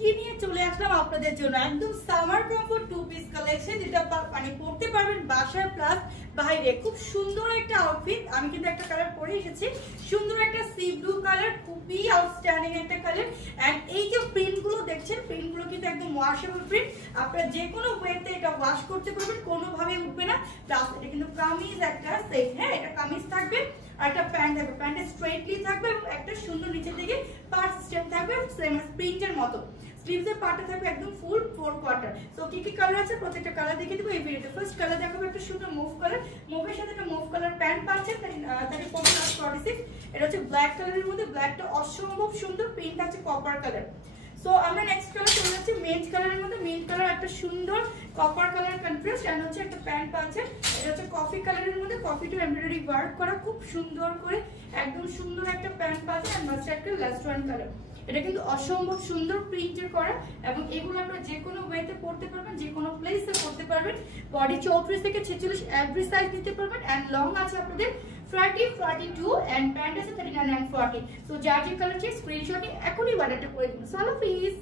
কি নিয়ে চলে আসলাম আপনাদের জন্য একদম summer comfort two piece collection, যেটা মানে পরতে পারবেন বাসায় প্লাস বাইরে। খুব সুন্দর একটা আউটফিট। আমি কিন্তু একটা কালার পরে এসেছি, সুন্দর একটা সি ব্লু কালার, খুবই আউটস্ট্যান্ডিং একটা কালার। এন্ড এই যে প্রিন্ট গুলো দেখছেন, প্রিন্ট গুলো কিন্তু একদম ওয়াশেবল প্রিন্ট। আপনারা যে কোনো ওয়েতে এটা ওয়াশ করতে পারবেন, কোনোভাবে উঠবে না। প্লাস এটা কিন্তু কামিজ একটা সেট, হ্যাঁ এটা কামিজ থাকবে আর একটা প্যান্ট থাকবে, প্যান্টে স্ট্রেটলি থাকবে এবং একটা সুন্দর নিচের দিকে পার্ট সিস্টেম থাকবে সেম প্রিন্টের মতো। স্লিভসের পার্টটা থাকবে একদম ফুল 4 কোয়ার্টার। সো কি কি কালার আছে প্রত্যেকটা কালার দেখিয়ে দেবো এই ভিডিওতে। ফার্স্ট কালার দেখাবো একটা সুন্দর মুভ কালার, মুভের সাথে একটা মুভ কালার প্যান্ট পাচ্ছেন, তাকে 46। এটা হচ্ছে ব্ল্যাক কালারের মধ্যে, ব্ল্যাকটা অসম্ভব সুন্দর, প্রিন্ট আছে কপার কালার। সো আমরা নেক্সট কালার চলে যাচ্ছি মেন্ট কালারের মধ্যে। মেন্ট কালার একটা সুন্দর কপার কালার কন্ট্রাস্ট, এন্ড হচ্ছে একটা প্যান্ট পাচ্ছেন, এটা হচ্ছে কফি কালারের মধ্যে, কফিটা এমব্রয়ডারি ওয়ার্ক করা খুব সুন্দর করে, একদম সুন্দর একটা প্যান্ট পাচ্ছেন, এন্ড মাস্টার্ড একটা লাস্ট কালার। এটা কিন্তু অসম্ভব সুন্দর প্রিন্টের করা এবং এগুলো আপনারা যে কোনো ওয়েতে পড়তে পারবেন, যে কোনো প্লেসে পড়তে পারবেন। বডি 34 থেকে 46 এভরি সাইজ নিতে পারবেন, এন্ড লং আছে আপনাদের 40, 42 এন্ড প্যান্ট আছে 39 and 40। সো যার যে কালার চাই স্ক্রিনশট নিয়ে এখনই অর্ডারটা করে দিন। So hello please.